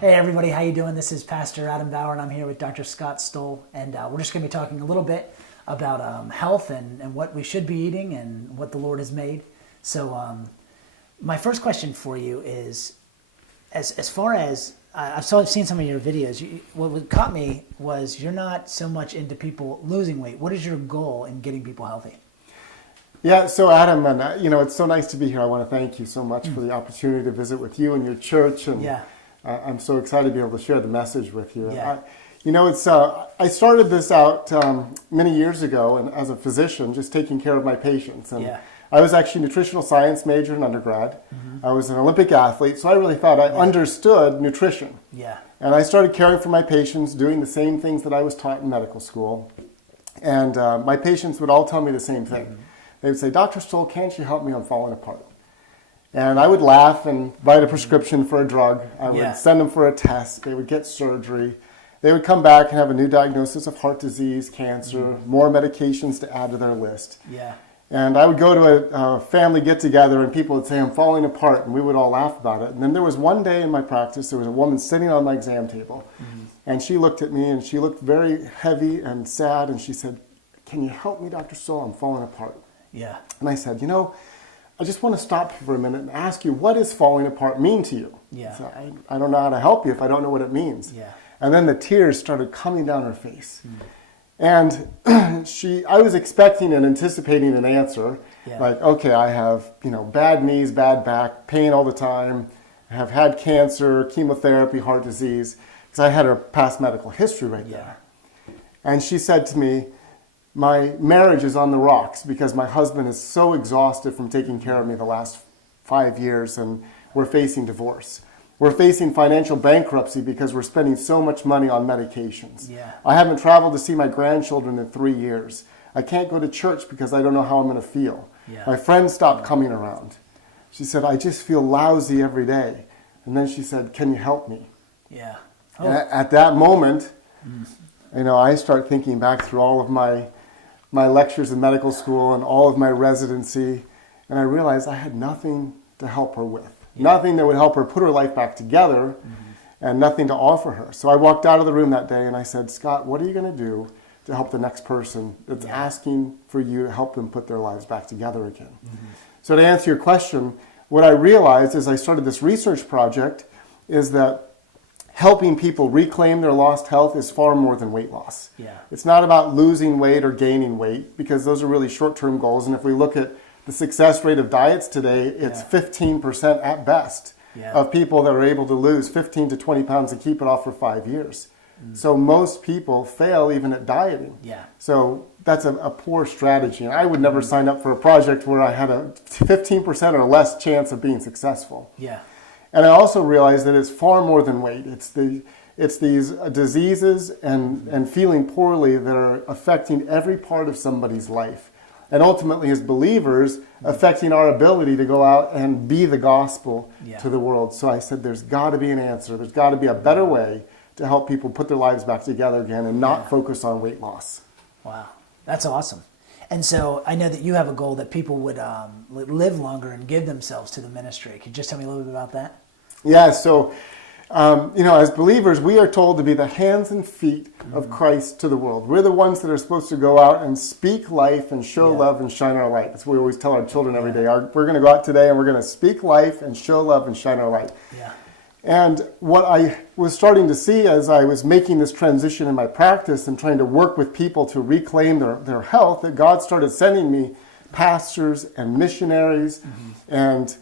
Hey everybody, how you doing? This is Pastor Adam Bauer, and I'm here with Dr. Scott Stoll, and we're just going to be talking a little bit about health and what we should be eating and what the Lord has made. So my first question for you is, as far as I've seen some of your videos, what caught me was you're not so much into people losing weight. What is your goal in getting people healthy? Yeah, so Adam, and it's so nice to be here. I want to thank you so much for the opportunity to visit with you and your church, and Yeah. I'm so excited to be able to share the message with you. Yeah. I started this out many years ago, and as a physician, just taking care of my patients. And Yeah. I was actually a nutritional science major in undergrad. I was an Olympic athlete, so I really thought I understood nutrition. Yeah. And I started caring for my patients, doing the same things that I was taught in medical school. And my patients would all tell me the same thing. They would say, "Dr. Stoll, can't you help me? I'm falling apart." And I would laugh and write a prescription for a drug. I would send them for a test. They would get surgery. They would come back and have a new diagnosis of heart disease, cancer, more medications to add to their list. Yeah. And I would go to a family get-together, and people would say, "I'm falling apart," and we would all laugh about it. And then there was one day in my practice, there was a woman sitting on my exam table, and she looked at me, and she looked very heavy and sad, and she said, "Can you help me, Dr. Stoll? I'm falling apart." Yeah. And I said, I just want to stop for a minute and ask you, what does falling apart mean to you? Yeah. So I don't know how to help you if I don't know what it means. Yeah. And then the tears started coming down her face. And I was expecting and anticipating an answer, like, okay, I have, bad knees, bad back, pain all the time, I have had cancer, chemotherapy, heart disease, because I had her past medical history right there. And she said to me, "My marriage is on the rocks because my husband is so exhausted from taking care of me the last 5 years, and we're facing divorce. We're facing financial bankruptcy because we're spending so much money on medications. Yeah. I haven't traveled to see my grandchildren in 3 years. I can't go to church because I don't know how I'm going to feel. Yeah. My friends stopped coming around." She said, "I just feel lousy every day." And then she said, "Can you help me?" Yeah. And at that moment, I start thinking back through all of my lectures in medical school and all of my residency, and I realized I had nothing to help her with. Nothing that would help her put her life back together, and nothing to offer her. So I walked out of the room that day and I said, "Scott, what are you going to do to help the next person that's asking for you to help them put their lives back together again?" So to answer your question, what I realized as I started this research project is that helping people reclaim their lost health is far more than weight loss. Yeah. It's not about losing weight or gaining weight, because those are really short-term goals. And if we look at the success rate of diets today, it's 15% at best of people that are able to lose 15 to 20 pounds and keep it off for 5 years. So most people fail even at dieting. Yeah. So that's a poor strategy. And I would never sign up for a project where I had a 15% or less chance of being successful. Yeah. And I also realized that it's far more than weight. It's these diseases and feeling poorly that are affecting every part of somebody's life. And ultimately, as believers, affecting our ability to go out and be the gospel to the world. So I said, there's got to be an answer. There's got to be a better way to help people put their lives back together again and not focus on weight loss. Wow. That's awesome. And so I know that you have a goal that people would live longer and give themselves to the ministry. Could you just tell me a little bit about that? Yeah, so, as believers, we are told to be the hands and feet of Christ to the world. We're the ones that are supposed to go out and speak life and show love and shine our light. That's what we always tell our children every day. We're going to go out today and we're going to speak life and show love and shine our light. Yeah. And what I was starting to see as I was making this transition in my practice and trying to work with people to reclaim their health, that God started sending me pastors and missionaries and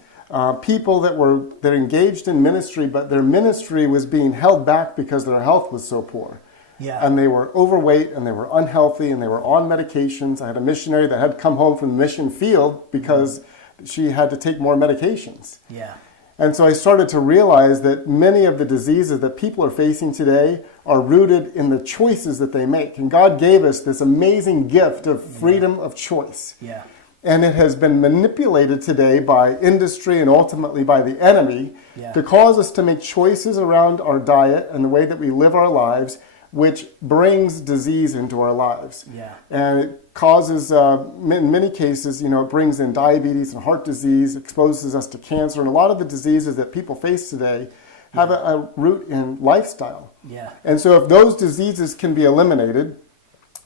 people that were engaged in ministry, but their ministry was being held back because their health was so poor. Yeah. And they were overweight and they were unhealthy and they were on medications. I had a missionary that had come home from the mission field because she had to take more medications. Yeah. And so I started to realize that many of the diseases that people are facing today are rooted in the choices that they make. And God gave us this amazing gift of freedom of choice. Yeah. And it has been manipulated today by industry and ultimately by the enemy to cause us to make choices around our diet and the way that we live our lives, which brings disease into our lives. Yeah. And it causes, in many cases, it brings in diabetes and heart disease, exposes us to cancer. And a lot of the diseases that people face today have a root in lifestyle. Yeah. And so if those diseases can be eliminated,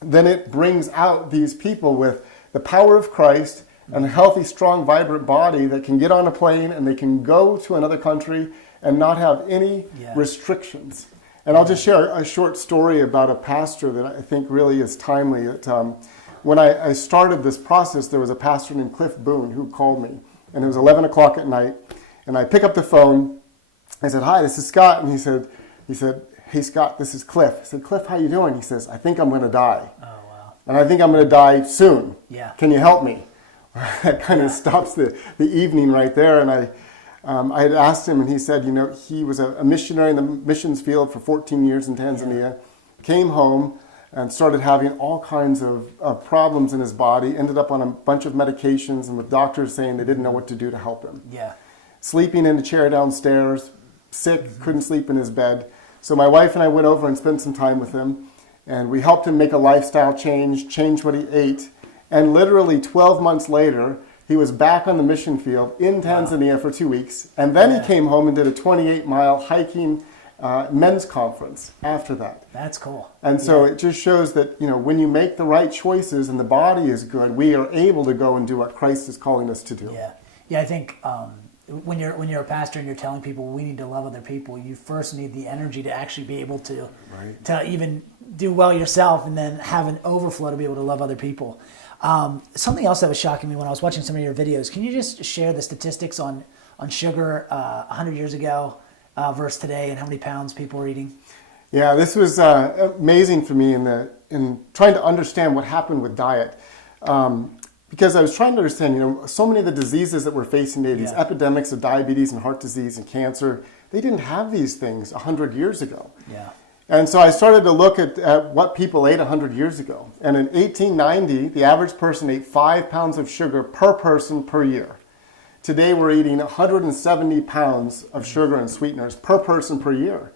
then it brings out these people with the power of Christ and a healthy, strong, vibrant body that can get on a plane and they can go to another country and not have any restrictions. And I'll just share a short story about a pastor that I think really is timely. When I started this process, there was a pastor named Cliff Boone who called me. And it was 11 o'clock at night. And I pick up the phone. I said, "Hi, this is Scott." And he said, "Hey, Scott, this is Cliff." I said, "Cliff, how you doing?" He says, "I think I'm going to die. Oh, wow. And I think I'm going to die soon. Yeah. Can you help me?" That kind of stops the evening right there. And I had asked him, and he said, he was a missionary in the missions field for 14 years in Tanzania, came home and started having all kinds of problems in his body, ended up on a bunch of medications, and with doctors saying they didn't know what to do to help him. Yeah. Sleeping in a chair downstairs, sick, couldn't sleep in his bed. So my wife and I went over and spent some time with him, and we helped him make a lifestyle change what he ate. And literally 12 months later, he was back on the mission field in Tanzania for 2 weeks. And then he came home and did a 28-mile hiking men's conference after that. That's cool. And so it just shows that, when you make the right choices and the body is good, we are able to go and do what Christ is calling us to do. Yeah. Yeah, I think when you're a pastor and you're telling people we need to love other people, you first need the energy to actually be able to even do well yourself and then have an overflow to be able to love other people. Something else that was shocking me when I was watching some of your videos, can you just share the statistics on sugar 100 years ago versus today and how many pounds people were eating? Yeah, this was amazing for me in trying to understand what happened with diet. Because I was trying to understand, so many of the diseases that we're facing today, these epidemics of diabetes and heart disease and cancer, they didn't have these things 100 years ago. Yeah. And so I started to look at what people ate 100 years ago. And in 1890, the average person ate 5 pounds of sugar per person per year. Today we're eating 170 pounds of sugar and sweeteners per person per year.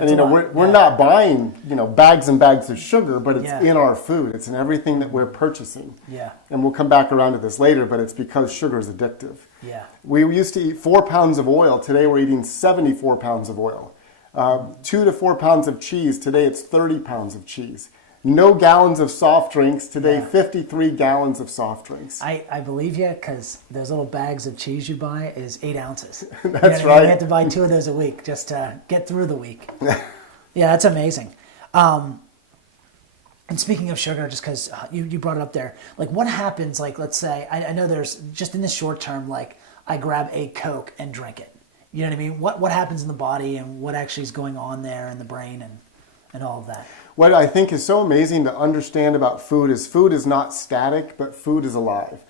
And we're not buying bags and bags of sugar, but it's in our food. It's in everything that we're purchasing. Yeah. And we'll come back around to this later, but it's because sugar is addictive. Yeah. We used to eat 4 pounds of oil. Today we're eating 74 pounds of oil. 2 to 4 pounds of cheese. Today it's 30 pounds of cheese. No gallons of soft drinks. Today 53 gallons of soft drinks. I believe you, because those little bags of cheese you buy is 8 ounces. That's right. You have to buy 2 of those a week just to get through the week. Yeah, that's amazing. And speaking of sugar, just because you brought it up there, like what happens, like let's say, I know there's, just in the short term, like I grab a Coke and drink it. You know what I mean? What happens in the body and what actually is going on there in the brain and all of that? What I think is so amazing to understand about food is not static, but food is alive.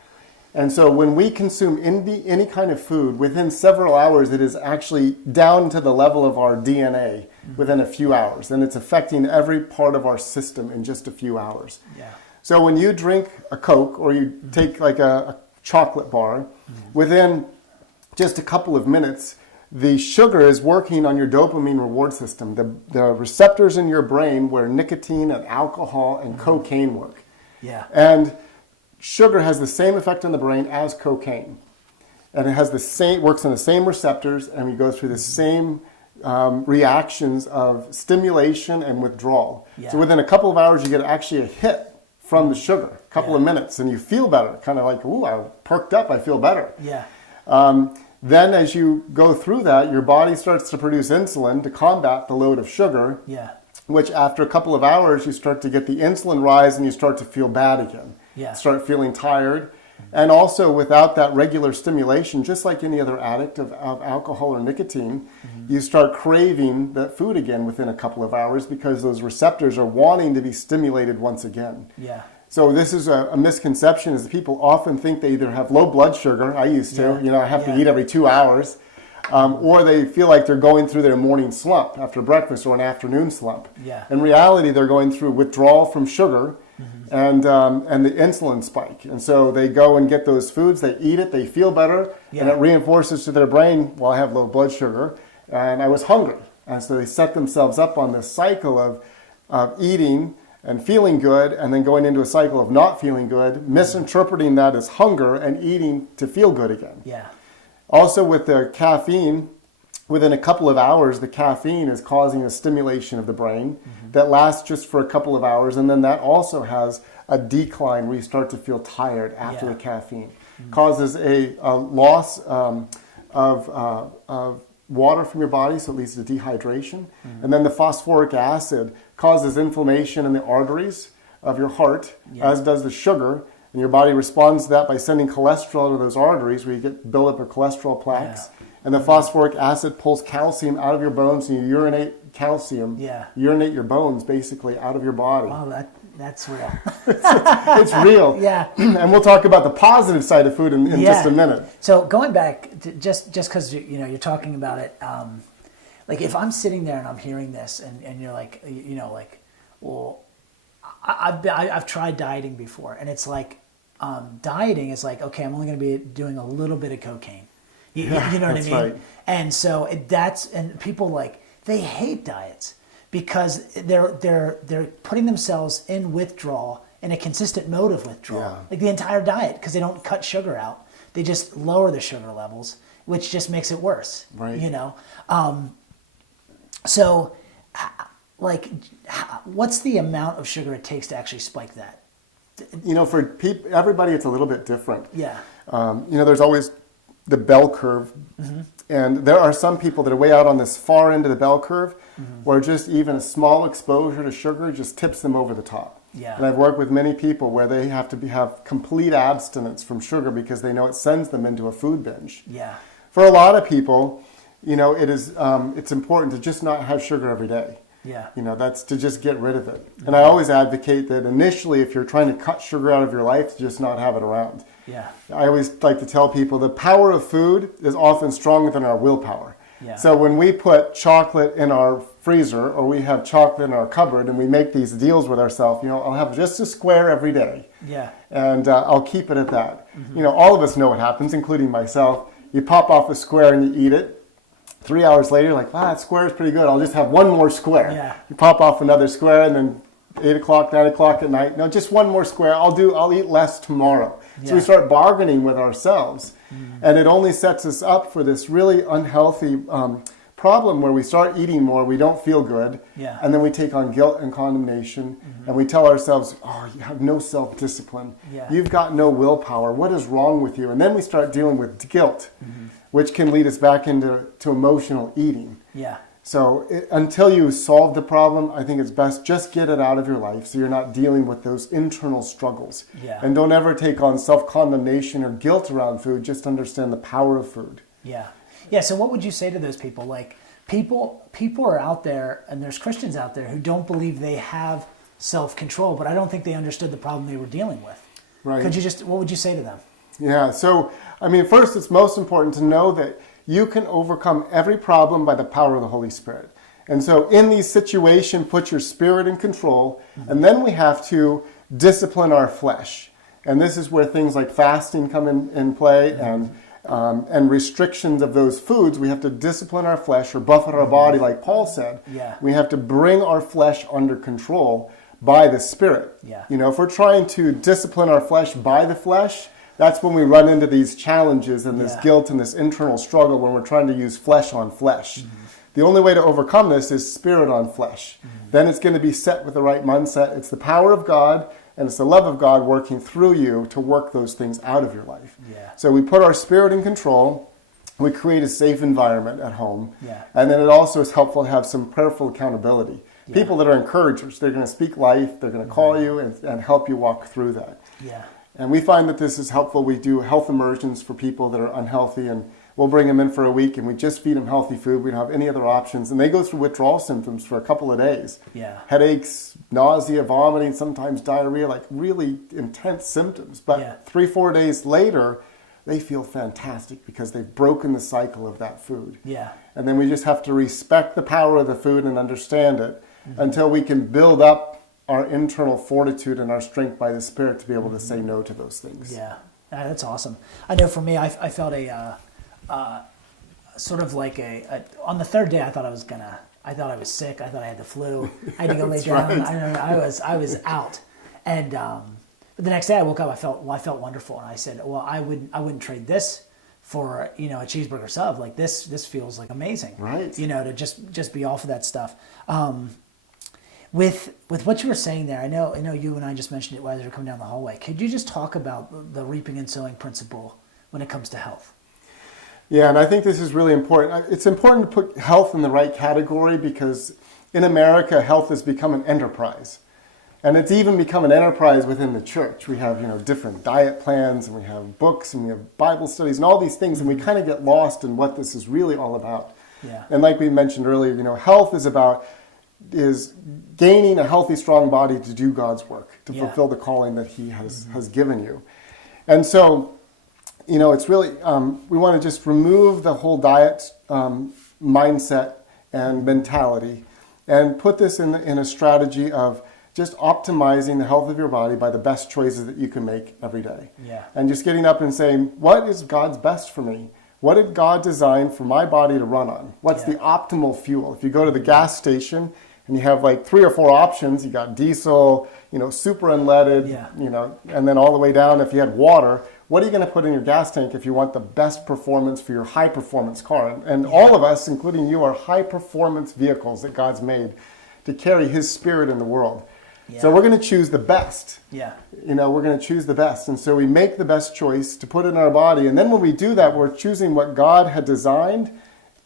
And so when we consume any kind of food, within several hours, it is actually down to the level of our DNA within a few hours. And it's affecting every part of our system in just a few hours. Yeah. So when you drink a Coke or you take like a chocolate bar, within just a couple of minutes, the sugar is working on your dopamine reward system, the receptors in your brain where nicotine and alcohol and cocaine work. Yeah. And sugar has the same effect on the brain as cocaine. And it has works on the same receptors, and we go through the same reactions of stimulation and withdrawal. Yeah. So within a couple of hours, you get actually a hit from the sugar, a couple of minutes, and you feel better, kind of like, ooh, I perked up, I feel better. Yeah. Then as you go through that, your body starts to produce insulin to combat the load of sugar, which after a couple of hours, you start to get the insulin rise and you start to feel bad again. Yeah. Start feeling tired. And also without that regular stimulation, just like any other addict of alcohol or nicotine, you start craving that food again within a couple of hours because those receptors are wanting to be stimulated once again. Yeah. So this is a misconception, is that people often think they either have low blood sugar, I used to, I have to eat every 2 hours, or they feel like they're going through their morning slump after breakfast or an afternoon slump. Yeah. In reality, they're going through withdrawal from sugar and the insulin spike. And so they go and get those foods, they eat it, they feel better, and it reinforces to their brain, well, I have low blood sugar, and I was hungry. And so they set themselves up on this cycle of eating and feeling good, and then going into a cycle of not feeling good, misinterpreting that as hunger and eating to feel good again. Yeah. Also with the caffeine, within a couple of hours, the caffeine is causing a stimulation of the brain that lasts just for a couple of hours. And then that also has a decline where you start to feel tired after the caffeine. Causes a loss of water from your body, so it leads to dehydration. And then the phosphoric acid causes inflammation in the arteries of your heart, as does the sugar. And your body responds to that by sending cholesterol to those arteries where you get buildup of cholesterol plaques. And the phosphoric acid pulls calcium out of your bones, and you urinate calcium, urinate your bones basically out of your body. Wow, that's real. It's real. Yeah. And we'll talk about the positive side of food in just a minute. So going back, to just because you're talking about it, like if I'm sitting there and I'm hearing this, and you're like, well, I've tried dieting before, and it's like dieting is like, okay, I'm only going to be doing a little bit of cocaine. You know what I mean? Right. And so and people they hate diets because they're putting themselves in withdrawal, in a consistent mode of withdrawal, like the entire diet, because they don't cut sugar out. They just lower the sugar levels, which just makes it worse. Right. So what's the amount of sugar it takes to actually spike that? For everybody, it's a little bit different. Yeah. There's always the bell curve. And there are some people that are way out on this far end of the bell curve where just even a small exposure to sugar just tips them over the top. Yeah. And I've worked with many people where they have to have complete abstinence from sugar because they know it sends them into a food binge. Yeah. For a lot of people, it's important to just not have sugar every day. Yeah. That's to just get rid of it. And I always advocate that initially, if you're trying to cut sugar out of your life, to just not have it around. Yeah. I always like to tell people the power of food is often stronger than our willpower. Yeah. So when we put chocolate in our freezer or we have chocolate in our cupboard and we make these deals with ourselves, I'll have just a square every day. Yeah. And I'll keep it at that. All of us know what happens, including myself. You pop off a square and you eat it. 3 hours later, you're like, wow, that square is pretty good. I'll just have one more square. Yeah. You pop off another square, and then 8 o'clock, 9 o'clock at night, no, just one more square. I'll eat less tomorrow. Yeah. So we start bargaining with ourselves. And it only sets us up for this really unhealthy problem where we start eating more, we don't feel good, and then we take on guilt and condemnation, and we tell ourselves, oh, you have no self-discipline. You've got no willpower. What is wrong with you? And then we start dealing with guilt, which can lead us back into emotional eating. Yeah. So until you solve the problem, I think it's best just get it out of your life so you're not dealing with those internal struggles. Yeah. And don't ever take on self-condemnation or guilt around food. Just understand the power of food. Yeah. Yeah, so what would you say to those people? Like, people are out there, and there's Christians out there who don't believe they have self-control, but I don't think they understood the problem they were dealing with. Right. What would you say to them? Yeah, so, first it's most important to know that you can overcome every problem by the power of the Holy Spirit. And so in these situations, put your spirit in control, and then we have to discipline our flesh. And this is where things like fasting come in play, and restrictions of those foods. We have to discipline our flesh or buffet our body, like Paul said. Yeah. We have to bring our flesh under control by the Spirit. Yeah. If we're trying to discipline our flesh by the flesh, that's when we run into these challenges and this guilt and this internal struggle when we're trying to use flesh on flesh. The only way to overcome this is spirit on flesh. Then it's going to be set with the right mindset. It's the power of God and it's the love of God working through you to work those things out of your life. Yeah. So we put our spirit in control. We create a safe environment at home. Yeah. And then it also is helpful to have some prayerful accountability. Yeah. People that are encouragers, they're going to speak life, they're going to call you and help you walk through that. Yeah. And we find that this is helpful. We do health immersions for people that are unhealthy, and we'll bring them in for a week, and we just feed them healthy food. We don't have any other options. And they go through withdrawal symptoms for a couple of days. Yeah. Headaches, nausea, vomiting, sometimes diarrhea, like really intense symptoms. But 3-4 days later, they feel fantastic because they've broken the cycle of that food. Yeah. And then we just have to respect the power of the food and understand it until we can build up our internal fortitude and our strength by the Spirit to be able to say no to those things. Yeah, that's awesome. I know for me, I felt sort of like on the third day, I thought I was sick. I thought I had the flu. I had to go lay down. Right. I was out. And but the next day I woke up, I felt wonderful. And I said, well, I wouldn't trade this for a cheeseburger sub. Like this feels like amazing, Right? To just be off of that stuff. With what you were saying there, I know you and I just mentioned it while you were coming down the hallway. Could you just talk about the reaping and sowing principle when it comes to health? Yeah, and I think this is really important. It's important to put health in the right category because in America, health has become an enterprise. And it's even become an enterprise within the church. We have, different diet plans, and we have books, and we have Bible studies, and all these things, and we kind of get lost in what this is really all about. Yeah. And like we mentioned earlier, health is gaining a healthy, strong body to do God's work, to fulfill the calling that He has given you. And so, it's really, we want to just remove the whole diet mindset and mentality and put this in a strategy of just optimizing the health of your body by the best choices that you can make every day. Yeah. And just getting up and saying, what is God's best for me? What did God design for my body to run on? What's the optimal fuel? If you go to the gas station and you have like 3 or 4 options, you got diesel, super unleaded, and then all the way down if you had water, what are you going to put in your gas tank if you want the best performance for your high performance car? And all of us, including you, are high performance vehicles that God's made to carry His Spirit in the world. Yeah. So we're going to choose the best. Yeah. We're going to choose the best. And so we make the best choice to put in our body. And then when we do that, we're choosing what God had designed.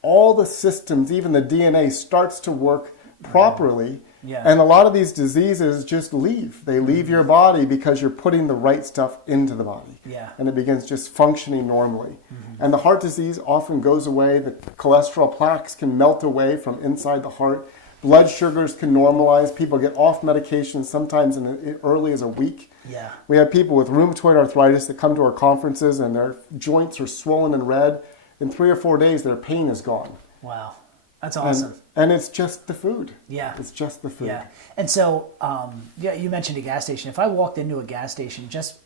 All the systems, even the DNA, starts to work properly. Yeah. And a lot of these diseases just leave. They leave your body because you're putting the right stuff into the body. Yeah. And it begins just functioning normally. Mm-hmm. And the heart disease often goes away. The cholesterol plaques can melt away from inside the heart. Blood sugars can normalize. People get off medication sometimes in early as a week. Yeah. We have people with rheumatoid arthritis that come to our conferences and their joints are swollen and red. In 3 or 4 days, their pain is gone. Wow. That's awesome. And it's just the food. Yeah. It's just the food. Yeah. And so, you mentioned a gas station. If I walked into a gas station, just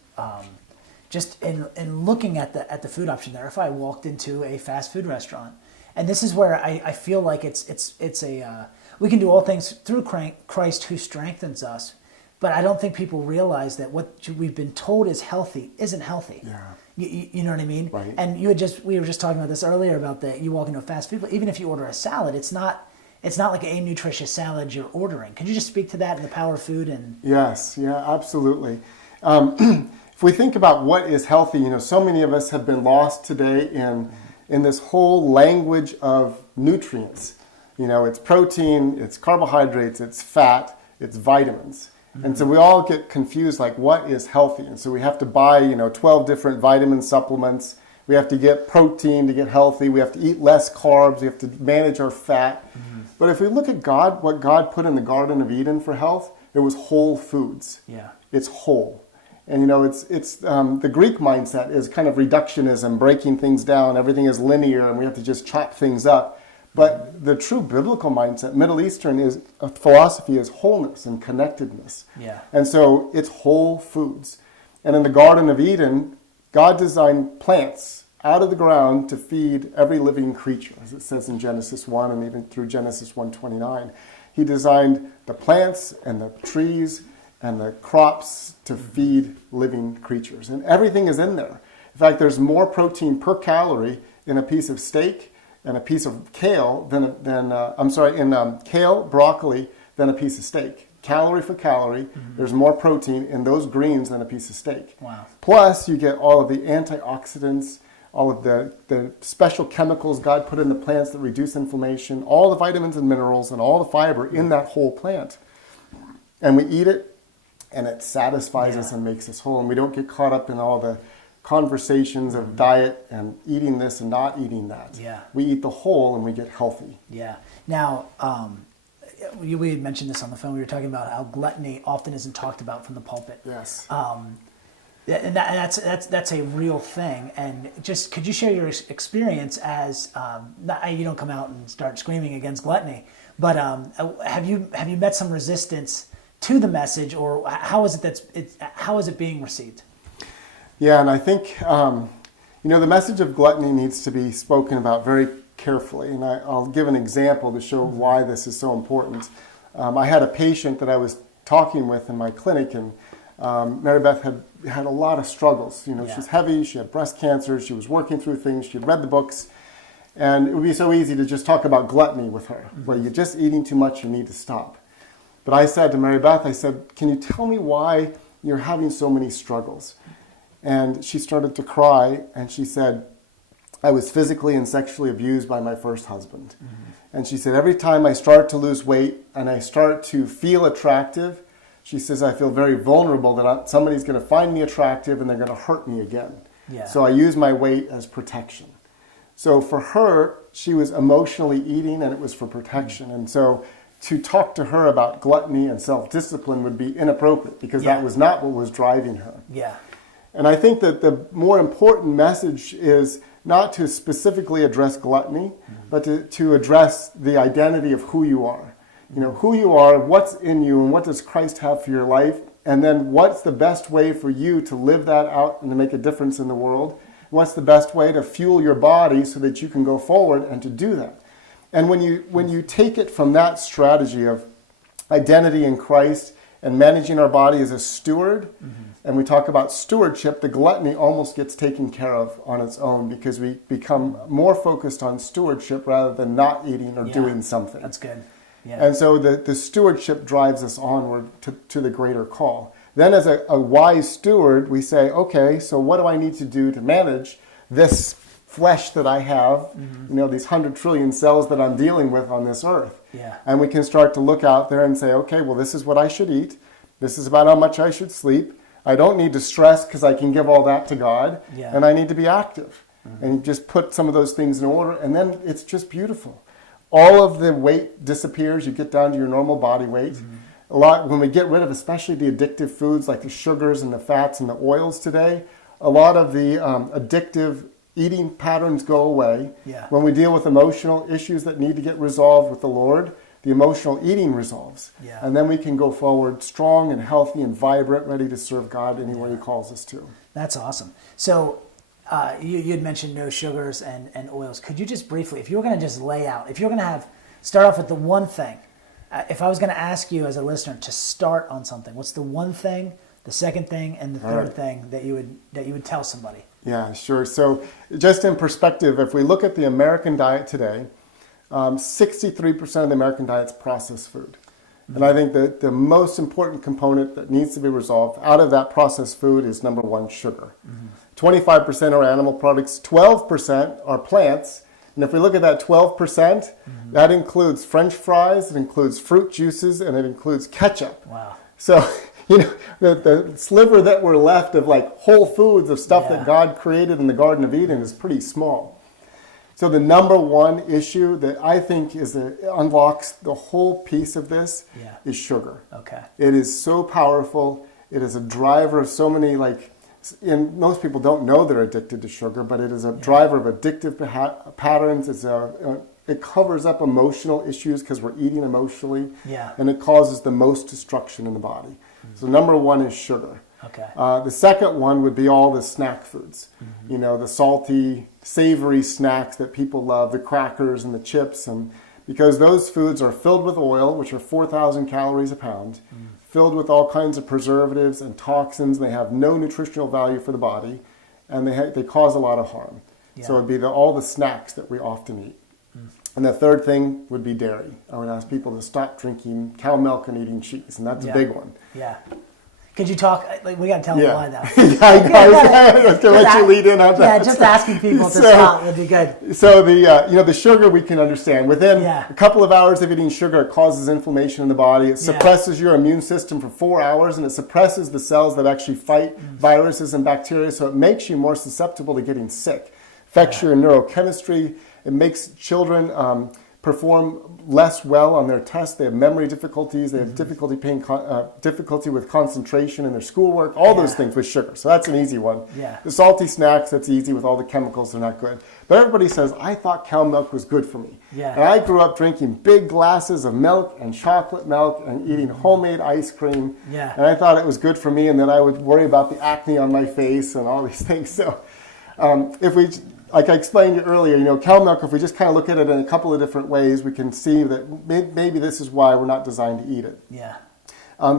in looking at the food option there, if I walked into a fast food restaurant, and this is where I feel like it's a we can do all things through Christ who strengthens us, but I don't think people realize that what we've been told is healthy isn't healthy. Yeah. You know what I mean? Right. And we were just talking about this earlier about you walk into a fast food, but even if you order a salad, it's not like a nutritious salad you're ordering. Could you just speak to that and the power of food? And Yes, yeah, absolutely. If we think about what is healthy, so many of us have been lost today in this whole language of nutrients. It's protein, it's carbohydrates, it's fat, it's vitamins. And so we all get confused, like what is healthy? And so we have to buy, 12 different vitamin supplements. We have to get protein to get healthy. We have to eat less carbs. We have to manage our fat. Mm-hmm. But if we look at God, what God put in the Garden of Eden for health, it was whole foods. Yeah. It's whole. And, it's the Greek mindset is kind of reductionism, breaking things down. Everything is linear and we have to just chop things up. But the true biblical mindset, Middle Eastern philosophy is wholeness and connectedness. Yeah. And so it's whole foods. And in the Garden of Eden, God designed plants out of the ground to feed every living creature, as it says in Genesis 1 and even through Genesis 1:29. He designed the plants and the trees and the crops to feed living creatures. And everything is in there. In fact, there's more protein per calorie in a piece of steak and a piece of kale kale, broccoli, than a piece of steak. Calorie for calorie, there's more protein in those greens than a piece of steak. Wow. Plus, you get all of the antioxidants, all of the special chemicals God put in the plants that reduce inflammation, all the vitamins and minerals, and all the fiber in that whole plant. And we eat it, and it satisfies us and makes us whole. And we don't get caught up in all the conversations of diet and eating this and not eating that. Yeah. We eat the whole and we get healthy. Yeah. Now, we had mentioned this on the phone. We were talking about how gluttony often isn't talked about from the pulpit. Yes. And that's a real thing. And just could you share your experience as you don't come out and start screaming against gluttony, but have you met some resistance to the message, or how is it being received? Yeah, and I think the message of gluttony needs to be spoken about very carefully. And I'll give an example to show why this is so important. I had a patient that I was talking with in my clinic, and Mary Beth had a lot of struggles. Yeah. She's heavy, she had breast cancer, she was working through things, she had read the books, and it would be so easy to just talk about gluttony with her, where you're just eating too much, you need to stop. But I said to Mary Beth, I said, can you tell me why you're having so many struggles? And she started to cry, and she said, I was physically and sexually abused by my first husband. And she said, every time I start to lose weight and I start to feel attractive, she says, I feel very vulnerable that somebody's going to find me attractive and they're going to hurt me again. Yeah. So I use my weight as protection. So for her, she was emotionally eating, and it was for protection. And so to talk to her about gluttony and self-discipline would be inappropriate, because that was not what was driving her. Yeah. And I think that the more important message is not to specifically address gluttony, but to address the identity of who you are. Who you are, what's in you, and what does Christ have for your life, and then what's the best way for you to live that out and to make a difference in the world. What's the best way to fuel your body so that you can go forward and to do that. And when you take it from that strategy of identity in Christ and managing our body as a steward, and we talk about stewardship, the gluttony almost gets taken care of on its own, because we become more focused on stewardship rather than not eating or doing something. That's good. Yeah. And so the stewardship drives us onward to the greater call. Then as a wise steward, we say, okay, so what do I need to do to manage this flesh that I have, these 100 trillion cells that I'm dealing with on this earth? Yeah. And we can start to look out there and say, okay, well, this is what I should eat. This is about how much I should sleep. I don't need to stress, because I can give all that to God. Yeah. And I need to be active. And just put some of those things in order, and then it's just beautiful. All of the weight disappears. You get down to your normal body weight. A lot, when we get rid of especially the addictive foods like the sugars and the fats and the oils today, a lot of the addictive eating patterns go away. Yeah. When we deal with emotional issues that need to get resolved with the Lord, the emotional eating resolves. Yeah. And then we can go forward strong and healthy and vibrant, ready to serve God anywhere He calls us to. That's awesome. So you had mentioned no sugars and oils. Could you just briefly, if you were going to just lay out, if you're going to start off with the one thing, if I was going to ask you as a listener to start on something, what's the one thing, the second thing, and the third thing that you would tell somebody? Yeah, sure. So just in perspective, if we look at the American diet today, 63% of the American diet is processed food. And I think that the most important component that needs to be resolved out of that processed food is, number one, sugar. 25% are animal products, 12% are plants. And if we look at that 12%, that includes French fries, it includes fruit juices, and it includes ketchup. Wow. So, the sliver that we're left of like whole foods of stuff that God created in the Garden of Eden is pretty small. So the number one issue that I think unlocks the whole piece of this is sugar. Okay. It is so powerful. It is a driver of so many, and most people don't know they're addicted to sugar, but it is a driver of addictive patterns. It covers up emotional issues because we're eating emotionally, and it causes the most destruction in the body. So number one is sugar. Okay. The second one would be all the snack foods, the salty, savory snacks that people love, the crackers and the chips, and because those foods are filled with oil, which are 4,000 calories a pound, filled with all kinds of preservatives and toxins. They have no nutritional value for the body, and they cause a lot of harm. So it would be all the snacks that we often eat. And the third thing would be dairy. I would ask people to stop drinking cow milk and eating cheese, and that's a big one. Yeah. Could you talk, we got to tell them why now. I was going to let you lead in on that. Yeah, just asking people to stop would be good. So the sugar we can understand. Within a couple of hours of eating sugar, it causes inflammation in the body. It suppresses your immune system for 4 hours, and it suppresses the cells that actually fight viruses and bacteria, so it makes you more susceptible to getting sick. Affects your neurochemistry. It makes children perform less well on their tests. They have memory difficulties. They have difficulty with concentration in their schoolwork. All those things with sugar. So that's an easy one. Yeah. The salty snacks, that's easy with all the chemicals. They're not good. But everybody says, I thought cow milk was good for me. Yeah. And I grew up drinking big glasses of milk and chocolate milk and eating homemade ice cream. Yeah. And I thought it was good for me, and then I would worry about the acne on my face and all these things. So like I explained earlier, cow milk, if we just kind of look at it in a couple of different ways, we can see that maybe this is why we're not designed to eat it. Yeah.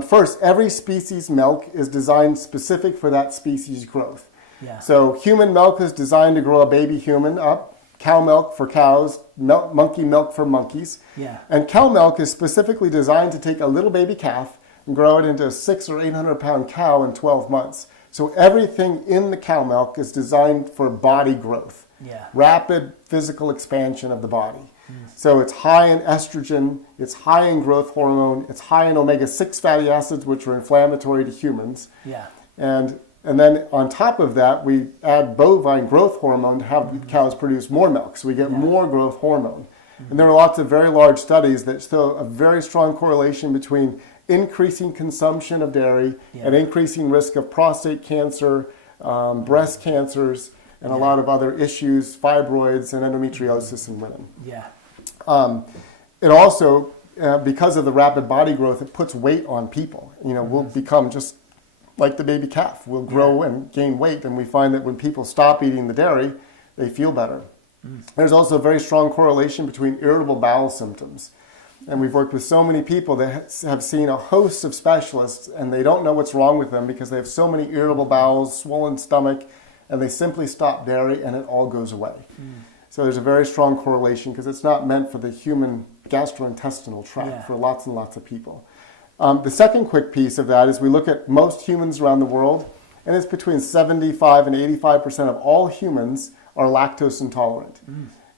First, every species milk is designed specific for that species growth. Yeah. So human milk is designed to grow a baby human up. Cow milk for cows, monkey milk for monkeys. Yeah. And cow milk is specifically designed to take a little baby calf and grow it into a 600 or 800 pound cow in 12 months. So everything in the cow milk is designed for body growth, rapid physical expansion of the body. So it's high in estrogen, it's high in growth hormone, it's high in omega-6 fatty acids, which are inflammatory to humans. Yeah. And then on top of that, we add bovine growth hormone to have cows produce more milk. So we get more growth hormone. And there are lots of very large studies that show a very strong correlation between increasing consumption of dairy and increasing risk of prostate cancer, breast cancers, and a lot of other issues, fibroids and endometriosis in women. Yeah. It also, because of the rapid body growth, it puts weight on people. We'll become just like the baby calf. We'll grow and gain weight, and we find that when people stop eating the dairy, they feel better. There's also a very strong correlation between irritable bowel symptoms. And we've worked with so many people that have seen a host of specialists, and they don't know what's wrong with them because they have so many irritable bowels, swollen stomach, and they simply stop dairy and it all goes away. So there's a very strong correlation because it's not meant for the human gastrointestinal tract for lots and lots of people. The second quick piece of that is we look at most humans around the world, and it's between 75 and 85% of all humans are lactose intolerant.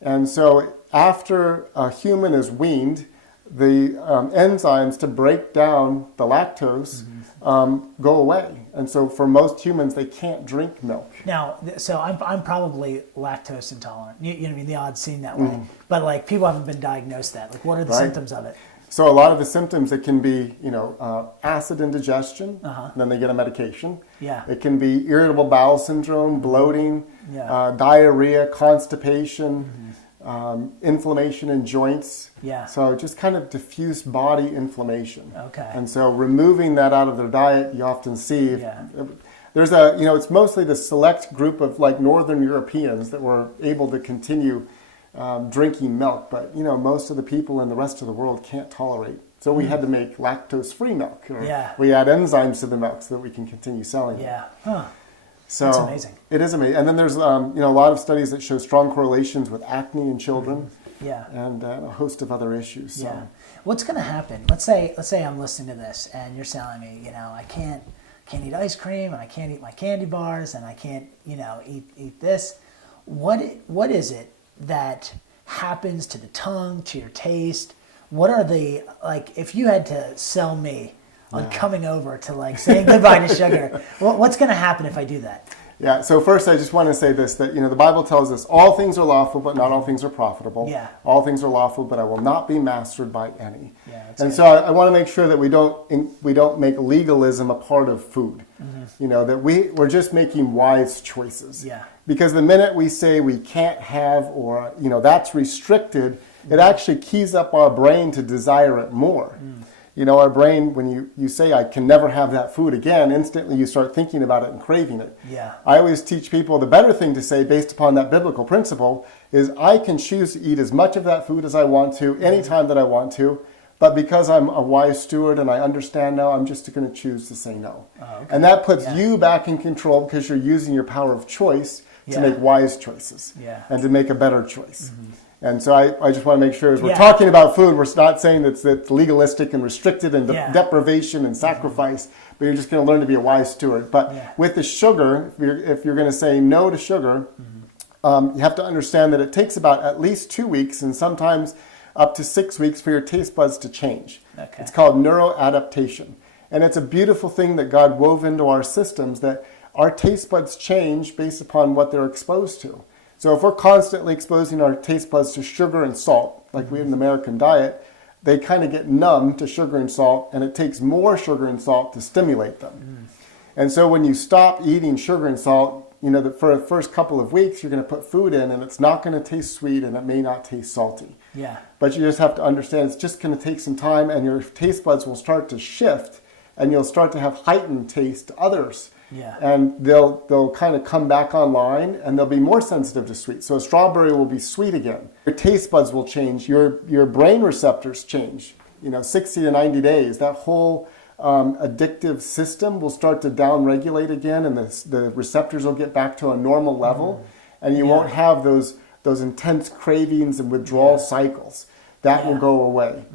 And so after a human is weaned, the enzymes to break down the lactose go away. And so for most humans, they can't drink milk. Now, so I'm probably lactose intolerant. You know what I mean? The odds seem that way. But like people haven't been diagnosed that. Like what are the symptoms of it? So a lot of the symptoms, it can be, acid indigestion, and then they get a medication. Yeah. It can be irritable bowel syndrome, bloating, diarrhea, constipation, inflammation in joints. Yeah. So just kind of diffuse body inflammation. Okay. And so removing that out of their diet, you often see there's it's mostly the select group of like Northern Europeans that were able to continue drinking milk, but most of the people in the rest of the world can't tolerate. So we had to make lactose-free milk, or we add enzymes to the milk so that we can continue selling it. Yeah, huh. So that's amazing. It is amazing. And then there's a lot of studies that show strong correlations with acne in children. And a host of other issues. So. Yeah. What's going to happen? Let's say I'm listening to this, and you're telling me, I can't eat ice cream, and I can't eat my candy bars, and I can't, eat this. What is it that happens to the tongue, to your taste? What are the, if you had to sell me on coming over to saying goodbye to sugar, what's going to happen if I do that? Yeah, so first I just want to say this, that the Bible tells us all things are lawful, but not all things are profitable. Yeah. All things are lawful, but I will not be mastered by any. Yeah, and so I want to make sure that we don't make legalism a part of food. That we're just making wise choices. Yeah. Because the minute we say we can't have or that's restricted, it actually keys up our brain to desire it more. Our brain, when you say, I can never have that food again, instantly you start thinking about it and craving it. Yeah. I always teach people the better thing to say based upon that biblical principle is I can choose to eat as much of that food as I want to, anytime that I want to, but because I'm a wise steward and I understand now, I'm just going to choose to say no. Oh, okay. And that puts you back in control because you're using your power of choice to make wise choices and to make a better choice. And so I just want to make sure as we're talking about food, we're not saying that it's legalistic and restricted and deprivation and sacrifice, but you're just going to learn to be a wise steward. But with the sugar, if you're going to say no to sugar, you have to understand that it takes about at least 2 weeks and sometimes up to 6 weeks for your taste buds to change. Okay. It's called neuroadaptation. And it's a beautiful thing that God wove into our systems, that our taste buds change based upon what they're exposed to. So if we're constantly exposing our taste buds to sugar and salt, like we have in the American diet, they kind of get numb to sugar and salt, and it takes more sugar and salt to stimulate them. And so when you stop eating sugar and salt, for the first couple of weeks, you're going to put food in, and it's not going to taste sweet, and it may not taste salty. Yeah. But you just have to understand it's just going to take some time, and your taste buds will start to shift, and you'll start to have heightened taste to others. Yeah. And they'll kind of come back online, and they'll be more sensitive to sweet. So a strawberry will be sweet again. Your taste buds will change. Your brain receptors change. 60 to 90 days. That whole addictive system will start to downregulate again, and the receptors will get back to a normal level, and you won't have those intense cravings and withdrawal cycles. That will go away.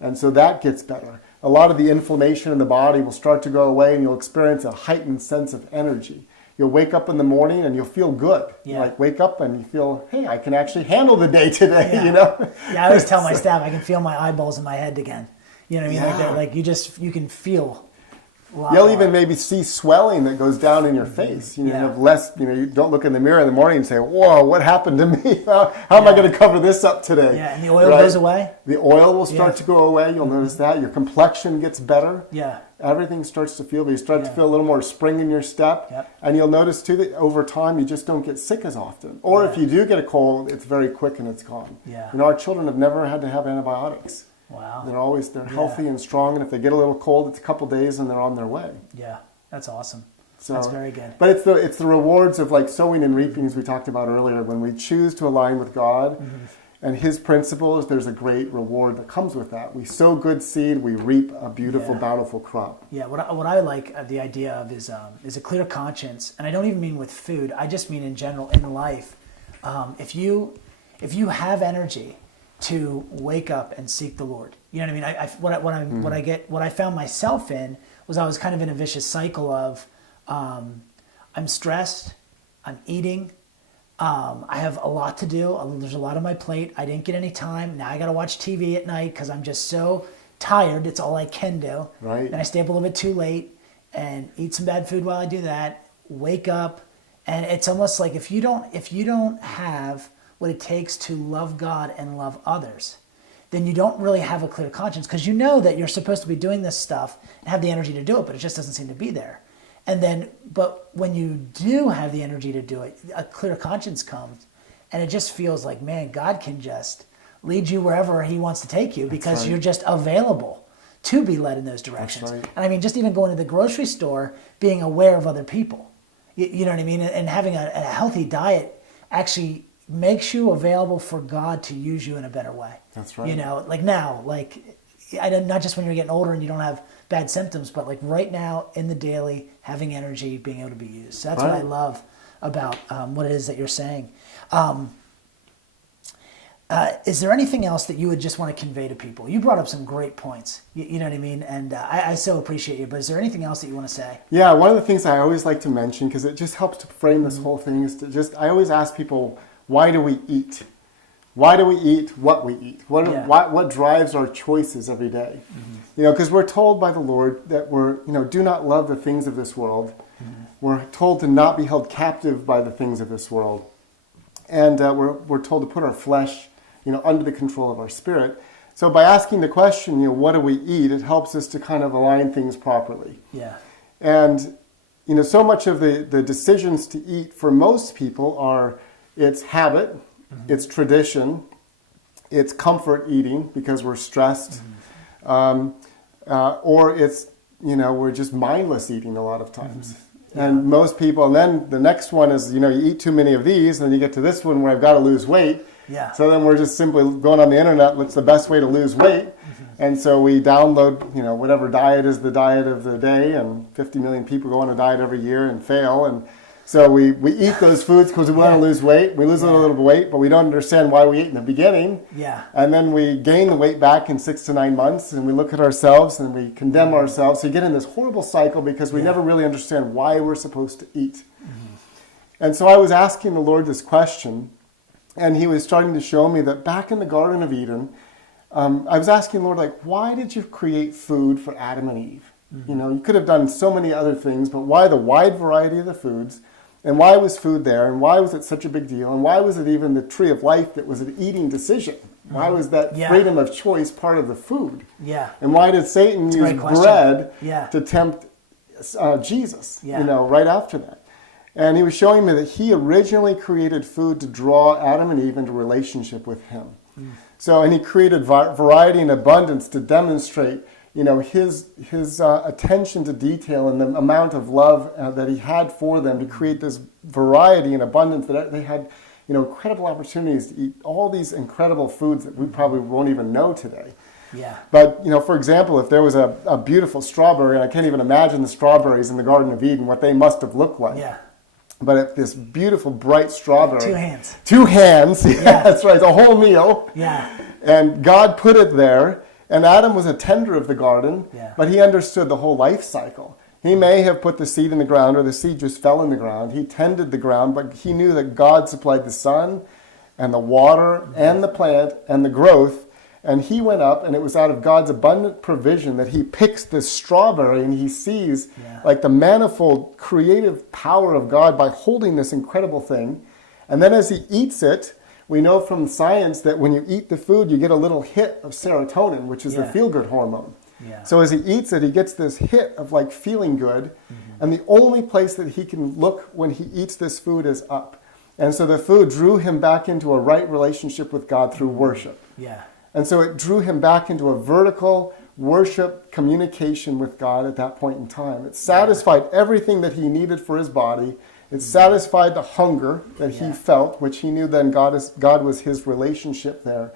And so that gets better. A lot of the inflammation in the body will start to go away, and you'll experience a heightened sense of energy. You'll wake up in the morning and you'll feel good. Yeah. Like wake up and you feel, hey, I can actually handle the day today, Yeah. you know? Yeah, I always tell my staff, I can feel my eyeballs in my head again. You know what I mean? Yeah. Like you can feel a lot You'll more. even maybe see swelling that goes down in your face. You know, Yeah. you have less, you don't look in the mirror in the morning and say, whoa, what happened to me? How am I going to cover this up today? Yeah, and the oil goes away. The oil will start Yeah. to go away. You'll notice that. Your complexion gets better. Yeah. Everything starts to feel, but you start to feel a little more spring in your step. Yep. And you'll notice too that over time you just don't get sick as often. Or if you do get a cold, it's very quick and it's gone. Yeah. Our children have never had to have antibiotics. Wow. They're healthy and strong, and if they get a little cold, it's a couple days and they're on their way. Yeah, that's awesome. So, That's very good. But it's the rewards of like sowing and reaping, as we talked about earlier. When we choose to align with God and His principles, there's a great reward that comes with that. We sow good seed, we reap a beautiful, bountiful crop. Yeah, what I like the idea of is a clear conscience, and I don't even mean with food. I just mean in general in life. If you have energy to wake up and seek the Lord, you know what I mean. What I found myself in was I was kind of in a vicious cycle of I'm stressed, I'm eating. I have a lot to do. There's a lot on my plate. I didn't get any time. Now I got to watch TV at night because I'm just so tired. It's all I can do. Right. And I stay up a little bit too late and eat some bad food while I do that. Wake up, and it's almost like if you don't have what it takes to love God and love others, then you don't really have a clear conscience because you know that you're supposed to be doing this stuff and have the energy to do it, but it just doesn't seem to be there. And then, but when you do have the energy to do it, a clear conscience comes, and it just feels like, man, God can just lead you wherever He wants to take you because right. you're just available to be led in those directions. That's right. And I mean, just even going to the grocery store, being aware of other people, you know what I mean? And having a healthy diet actually makes you available for God to use you in a better way. That's right. You know, like now, like not just when you're getting older and you don't have bad symptoms, but like right now in the daily, having energy, being able to be used. So that's what I love about what it is that you're saying. Is there anything else that you would just want to convey to people? You brought up some great points, you know what I mean? And I so appreciate you, but is there anything else that you want to say? Yeah, one of the things I always like to mention, because it just helps to frame this whole thing, is to I always ask people, why do we eat? Why do we eat what we eat? What drives our choices every day? Mm-hmm. Because we're told by the Lord that do not love the things of this world. Mm-hmm. We're told to not be held captive by the things of this world. And we're told to put our flesh, under the control of our spirit. So by asking the question, what do we eat? It helps us to kind of align things properly. Yeah. And, so much of the decisions to eat for most people it's habit, it's tradition, it's comfort eating because we're stressed, or it's, we're just mindless eating a lot of times. Yeah. And most people, and then the next one is, you eat too many of these, and then you get to this one where I've got to lose weight. Yeah. So then we're just simply going on the internet, what's the best way to lose weight? And so we download, whatever diet is the diet of the day, and 50 million people go on a diet every year and fail. And so we eat those foods because we want to lose weight. We lose a little bit of weight, but we don't understand why we ate in the beginning. Yeah. And then we gain the weight back in 6 to 9 months, and we look at ourselves and we condemn ourselves. So you get in this horrible cycle because we never really understand why we're supposed to eat. And so I was asking the Lord this question, and He was starting to show me that back in the Garden of Eden, I was asking the Lord, why did you create food for Adam and Eve? You could have done so many other things, but why the wide variety of the foods? And why was food there? And why was it such a big deal? And why was it even the tree of life that was an eating decision? Why was that freedom of choice part of the food? Yeah. And why did Satan use bread to tempt Jesus, right after that? And He was showing me that He originally created food to draw Adam and Eve into relationship with Him. So, and He created variety and abundance to demonstrate His attention to detail and the amount of love that He had for them to create this variety and abundance that they had, incredible opportunities to eat all these incredible foods that we probably won't even know today. Yeah. But, for example, if there was a beautiful strawberry, and I can't even imagine the strawberries in the Garden of Eden, what they must have looked like. Yeah. But if this beautiful, bright strawberry. 2 hands. 2 hands. Yeah, that's right. It's a whole meal. Yeah. And God put it there. And Adam was a tender of the garden, but he understood the whole life cycle. He may have put the seed in the ground, or the seed just fell in the ground. He tended the ground, but he knew that God supplied the sun and the water and the plant and the growth. And he went up, and it was out of God's abundant provision that he picks this strawberry, and he sees like the manifold creative power of God by holding this incredible thing. And then as he eats it, we know from science that when you eat the food, you get a little hit of serotonin, which is the feel-good hormone. Yeah. So as he eats it, he gets this hit of like feeling good. And the only place that he can look when he eats this food is up. And so the food drew him back into a right relationship with God through worship. Yeah. And so it drew him back into a vertical worship communication with God at that point in time. It satisfied everything that he needed for his body. It satisfied the hunger that he felt, which he knew then God was his relationship there.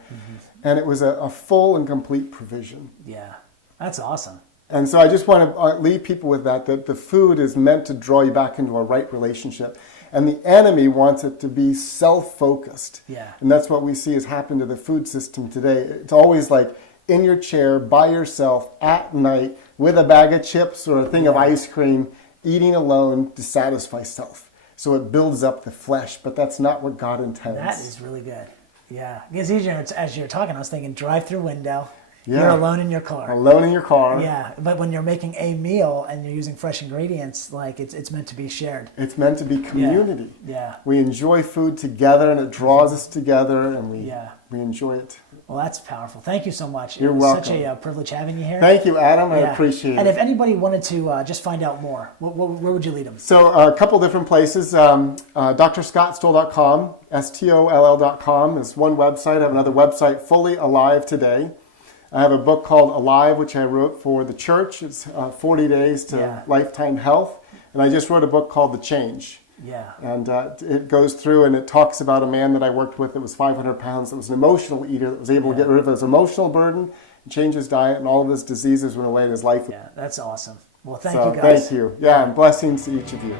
And it was a full and complete provision. Yeah, that's awesome. And so I just want to leave people with that the food is meant to draw you back into a right relationship. And the enemy wants it to be self-focused. Yeah. And that's what we see has happened to the food system today. It's always like in your chair, by yourself, at night, with a bag of chips or a thing of ice cream, eating alone to satisfy self. So it builds up the flesh, but that's not what God intends. That is really good. Yeah. Because as you're talking, I was thinking drive-through window. Yeah. You're alone in your car. Alone in your car. Yeah. But when you're making a meal and you're using fresh ingredients, like it's meant to be shared. It's meant to be community. Yeah. We enjoy food together, and it draws us together, and we enjoy it. Well, that's powerful. Thank you so much. You're it was welcome. Such a privilege having you here. Thank you, Adam. I appreciate it. And if anybody wanted to just find out more, where would you lead them? So a couple different places. drscottstoll.com, STOLL.com is one website. I have another website, Fully Alive Today. I have a book called Alive, which I wrote for the church. It's 40 Days to Lifetime Health. And I just wrote a book called The Change. Yeah. And it goes through and it talks about a man that I worked with that was 500 pounds, that was an emotional eater, that was able to get rid of his emotional burden, and change his diet, and all of his diseases went away in his life. Yeah, that's awesome. Well, thank you guys. Thank you. Yeah, and blessings to each of you.